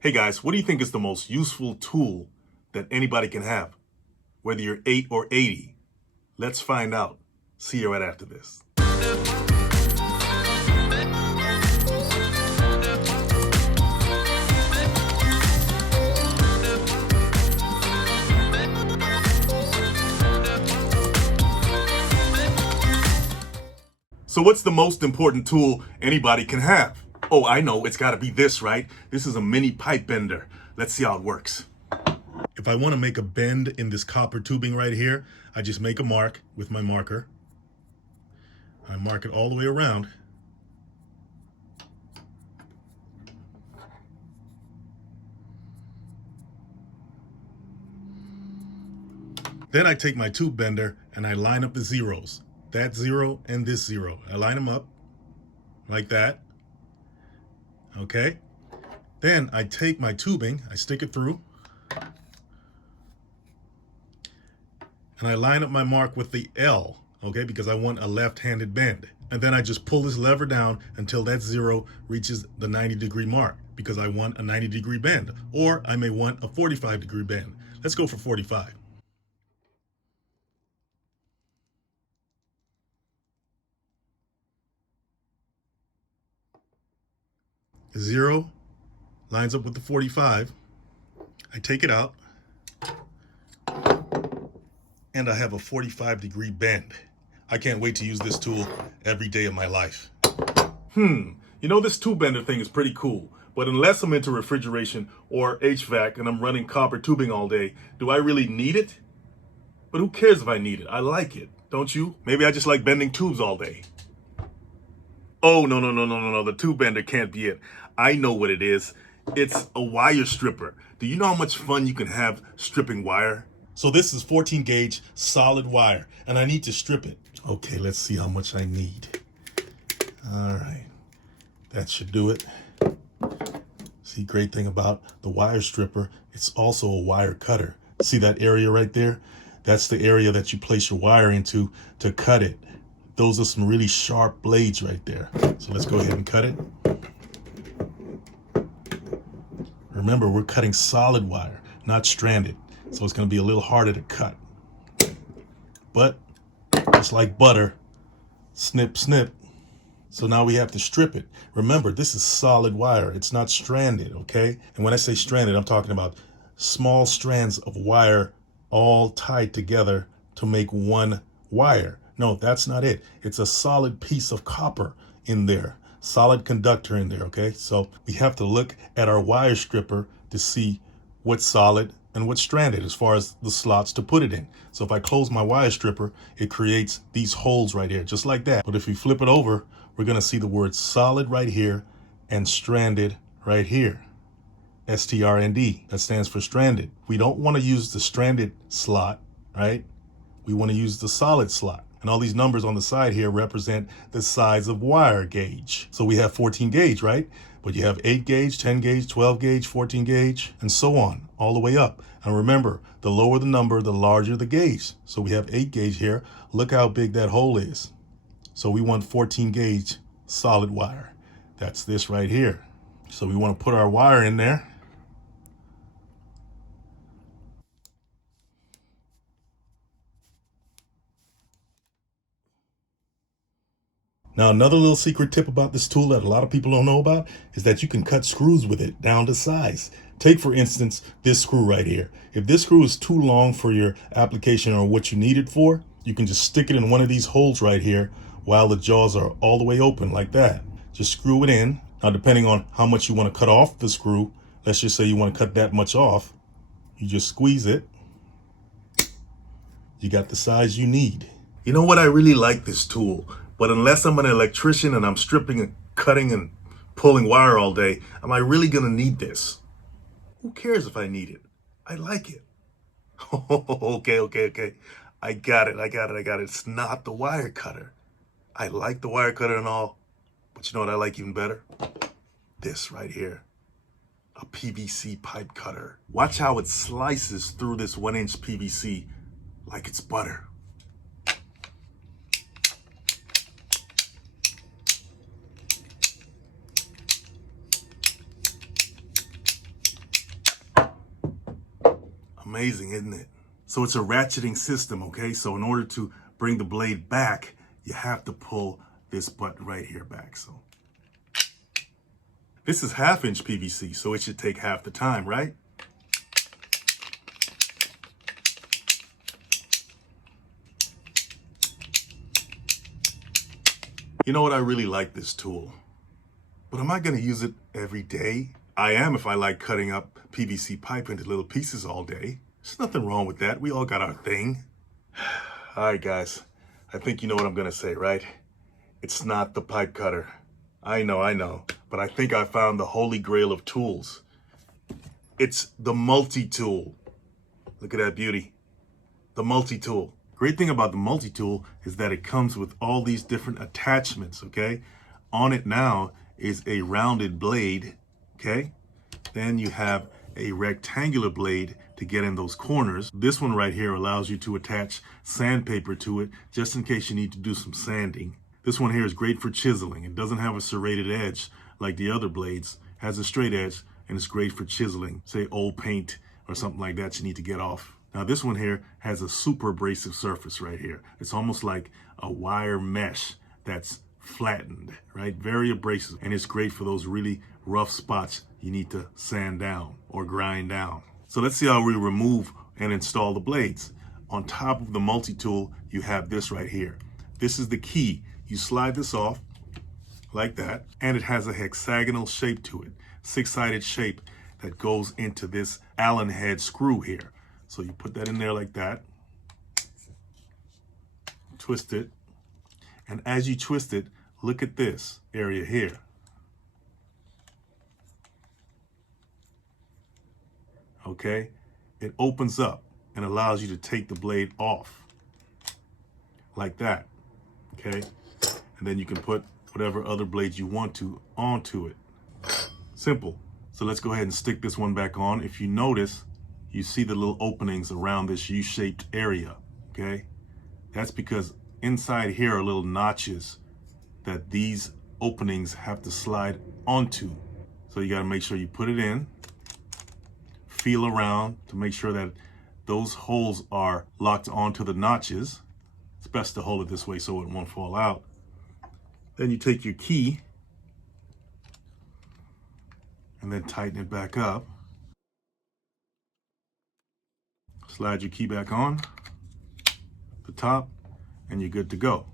Hey guys, what do you think is the most useful tool that anybody can have? Whether you're 8 or 80. Let's find out. See you right after this. So what's the most important tool anybody can have? Oh, I know, it's gotta be this, right? This is a mini pipe bender. Let's see how it works. If I want to make a bend in this copper tubing right here, I just make a mark with my marker. I mark it all the way around. Then I take my tube bender and I line up the zeros. That zero and this zero. I line them up like that. Okay? Then I take my tubing, I stick it through, and I line up my mark with the L, okay, because I want a left-handed bend. And then I just pull this lever down until that zero reaches the 90-degree mark, because I want a 90-degree bend, or I may want a 45-degree bend. Let's go for 45. The zero lines up with the 45. I take it out, and I have a 45-degree bend. I can't wait to use this tool every day of my life. You know, this tube bender thing is pretty cool, but unless I'm into refrigeration or HVAC and I'm running copper tubing all day, do I really need it? But who cares if I need it? I like it, don't you? Maybe I just like bending tubes all day. Oh, no, the tube bender can't be it. I know what it is. It's a wire stripper. Do you know how much fun you can have stripping wire? So this is 14 gauge solid wire, and I need to strip it. Okay, let's see how much I need. All right, that should do it. See, great thing about the wire stripper, it's also a wire cutter. See that area right there? That's the area that you place your wire into to cut it. Those are some really sharp blades right there. So let's go ahead and cut it. Remember, we're cutting solid wire, not stranded. So it's going to be a little harder to cut. But just like butter, snip, snip. So now we have to strip it. Remember, this is solid wire. It's not stranded, okay? And when I say stranded, I'm talking about small strands of wire all tied together to make one wire. No, that's not it. It's a solid piece of copper in there, solid conductor in there, okay? So we have to look at our wire stripper to see what's solid and what's stranded as far as the slots to put it in. So if I close my wire stripper, it creates these holes right here, just like that. But if we flip it over, we're gonna see the word solid right here and stranded right here. STRND, that stands for stranded. We don't wanna use the stranded slot, right? We wanna use the solid slot. And all these numbers on the side here represent the size of wire gauge. So we have 14 gauge, right? But you have 8 gauge, 10 gauge, 12 gauge, 14 gauge, and so on, all the way up. And remember, the lower the number, the larger the gauge. So we have 8 gauge here. Look how big that hole is. So we want 14 gauge solid wire. That's this right here. So we want to put our wire in there. Now, another little secret tip about this tool that a lot of people don't know about is that you can cut screws with it down to size. Take, for instance, this screw right here. If this screw is too long for your application or what you need it for, you can just stick it in one of these holes right here while the jaws are all the way open like that. Just screw it in. Now, depending on how much you want to cut off the screw, let's just say you want to cut that much off, you just squeeze it. You got the size you need. You know what? I really like this tool, but unless I'm an electrician and I'm stripping and cutting and pulling wire all day, am I really gonna need this? Who cares if I need it? I like it. Okay. I got it. It's not the wire cutter. I like the wire cutter and all, but you know what I like even better? This right here. A PVC pipe cutter. Watch how it slices through this 1-inch PVC like it's butter. Amazing, isn't it? So it's a ratcheting system, okay? So in order to bring the blade back, you have to pull this button right here back. So this is 1/2-inch PVC, so it should take half the time, right? You know what? I really like this tool, but am I going to use it every day? I am if I like cutting up PVC pipe into little pieces all day. There's nothing wrong with that. We all got our thing. All right, guys. I think you know what I'm going to say, right? It's not the pipe cutter. I know. But I think I found the holy grail of tools. It's the MultiTool. Look at that beauty. The MultiTool. Great thing about the MultiTool is that it comes with all these different attachments, okay? On it now is a rounded blade, okay? Then you have a rectangular blade to get in those corners. This one right here allows you to attach sandpaper to it just in case you need to do some sanding. This one here is great for chiseling. It doesn't have a serrated edge like the other blades. It has a straight edge and it's great for chiseling, say old paint or something like that you need to get off. Now this one here has a super abrasive surface right here. It's almost like a wire mesh that's flattened, right? Very abrasive, and it's great for those really rough spots you need to sand down or grind down. So let's see how we remove and install the blades. On top of the MultiTool, you have this right here. This is the key. You slide this off like that, and it has a hexagonal shape to it, 6-sided shape that goes into this Allen head screw here. So you put that in there like that, twist it, and as you twist it, look at this area here. Okay, it opens up and allows you to take the blade off like that, okay? And then you can put whatever other blades you want to onto it. Simple. So let's go ahead and stick this one back on. If you notice, you see the little openings around this U-shaped area, okay? That's because inside here are little notches that these openings have to slide onto. So you gotta make sure you put it in, feel around to make sure that those holes are locked onto the notches. It's best to hold it this way so it won't fall out. Then you take your key and then tighten it back up. Slide your key back on the top and you're good to go.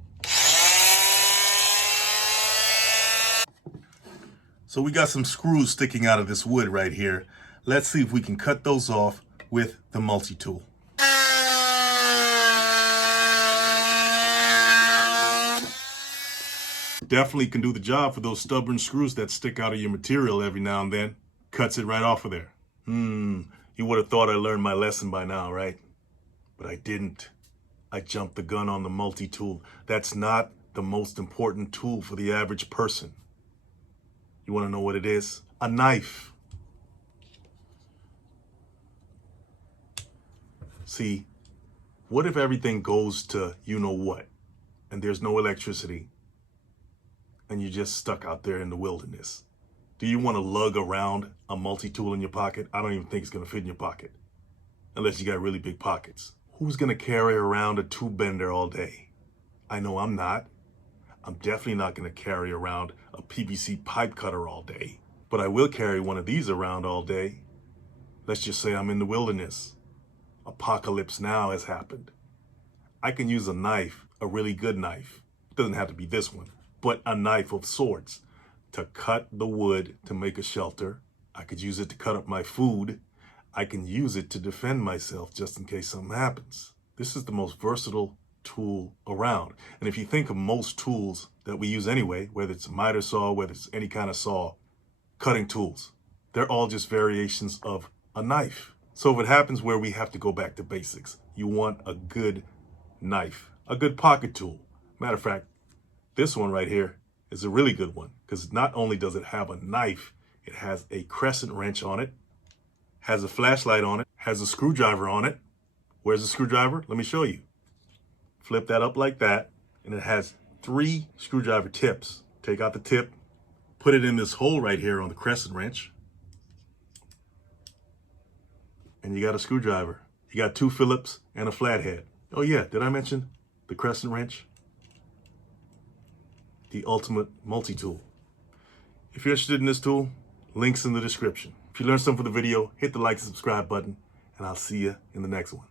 So we got some screws sticking out of this wood right here. Let's see if we can cut those off with the MultiTool. Definitely can do the job for those stubborn screws that stick out of your material every now and then. Cuts it right off of there. You would have thought I learned my lesson by now, right? But I didn't. I jumped the gun on the MultiTool. That's not the most important tool for the average person. You want to know what it is? A knife. See, what if everything goes to you know what, and there's no electricity, and you're just stuck out there in the wilderness? Do you want to lug around a MultiTool in your pocket? I don't even think it's going to fit in your pocket, unless you got really big pockets. Who's going to carry around a tube bender all day? I know I'm not. I'm definitely not going to carry around a PVC pipe cutter all day, but I will carry one of these around all day. Let's just say I'm in the wilderness. Apocalypse now has happened. I can use a knife, a really good knife. It doesn't have to be this one, but a knife of sorts to cut the wood to make a shelter. I could use it to cut up my food. I can use it to defend myself just in case something happens. This is the most versatile tool around. And if you think of most tools that we use anyway, whether it's a miter saw, whether it's any kind of saw, cutting tools, they're all just variations of a knife. So if it happens where we have to go back to basics, you want a good knife, a good pocket tool. Matter of fact, this one right here is a really good one because not only does it have a knife, it has a crescent wrench on it, has a flashlight on it, has a screwdriver on it. Where's the screwdriver? Let me show you. Flip that up like that, and it has 3 screwdriver tips. Take out the tip, put it in this hole right here on the crescent wrench, and you got a screwdriver. You got 2 Phillips and a flathead. Oh yeah, did I mention the crescent wrench? The ultimate multi-tool. If you're interested in this tool, links in the description. If you learned something from the video, hit the like and subscribe button, and I'll see you in the next one.